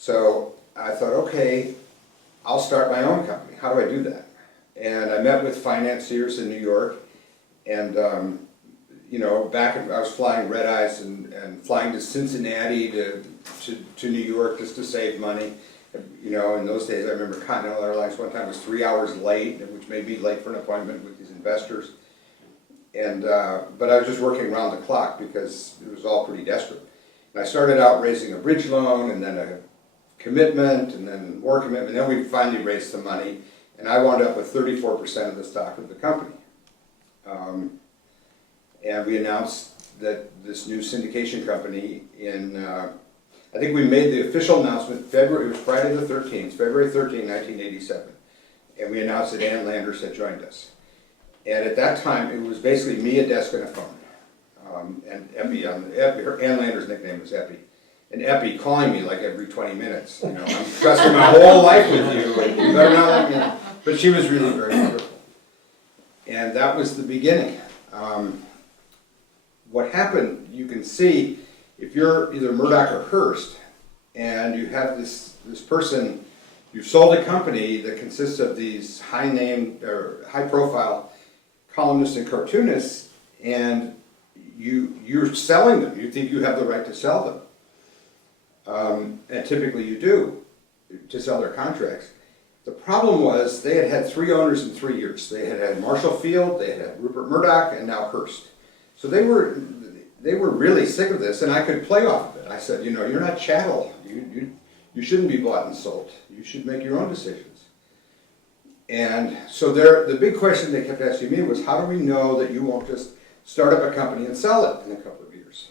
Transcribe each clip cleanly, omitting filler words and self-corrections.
So I thought, okay, I'll start my own company. How do I do that? And I met with financiers in New York, and you know, I was flying red eyes and flying to Cincinnati to New York just to save money. You know, in those days, I remember Continental Airlines one time was 3 hours late, which made me late for an appointment with these investors. And but I was just working around the clock because it was all pretty desperate. And I started out raising a bridge loan, and then a commitment, and then more commitment. Then we finally raised some money, and I wound up with 34% of the stock of the company. And we announced that this new syndication company in, I think we made the official announcement it was Friday the 13th, February 13, 1987. And we announced that Ann Landers had joined us. And at that time, it was basically me, a desk, and a phone. And Epi, Ann Landers' nickname was Epi. And Epi calling me like every 20 minutes. You know, I'm trusting my whole life with you, and you better not let me know. But she was really very wonderful. And that was the beginning. What happened, you can see, if you're either Murdoch or Hearst, and you have this person, you've sold a company that consists of these high-name or high-profile columnists and cartoonists, and you're selling them. You think you have the right to sell them, and typically you do, to sell their contracts. The problem was they had 3 owners in 3 years. They had Marshall Field, they had Rupert Murdoch, and now Hearst. So they were really sick of this, and I could play off of it. I said, you know, you're not chattel. You shouldn't be bought and sold. You should make your own decisions. And so the big question they kept asking me was, how do we know that you won't just start up a company and sell it in a couple of years?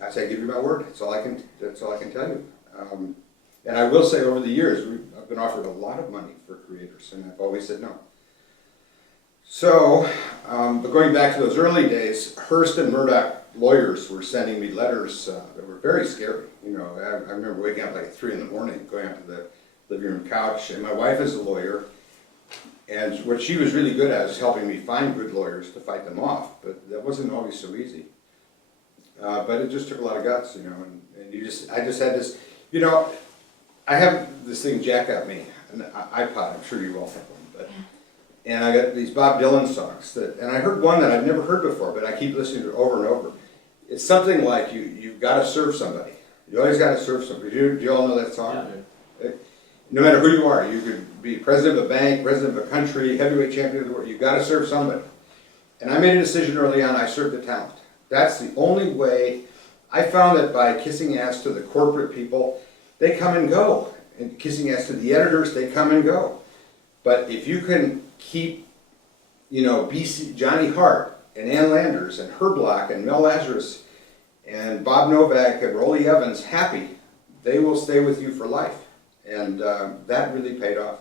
I said, I give you my word. That's all I can tell you. And I will say, over the years, I've been offered a lot of money for creators, and I've always said no. So, but going back to those early days, Hearst and Murdoch lawyers were sending me letters that were very scary. You know, I remember waking up like 3 in the morning, going up to the living room couch, and my wife is a lawyer, and what she was really good at is helping me find good lawyers to fight them off, but that wasn't always so easy. But it just took a lot of guts, you know, and I just had this, you know, I have this thing Jack got me, an iPod, I'm sure you all have one, but. And I got these Bob Dylan songs, and I heard one that I've never heard before, but I keep listening to it over and over. It's something like, you've got to serve somebody. You always got to serve somebody. Do you all know that song? Yeah. No matter who you are, you could be president of a bank, president of a country, heavyweight champion of the world, you've got to serve somebody. And I made a decision early on, I served the talent. That's the only way. I found that by kissing ass to the corporate people, they come and go. And kissing ass to the editors, they come and go. But if you can keep, you know, Johnny Hart and Ann Landers and Herb Block and Mel Lazarus and Bob Novak and Rolly Evans happy, they will stay with you for life. And that really paid off.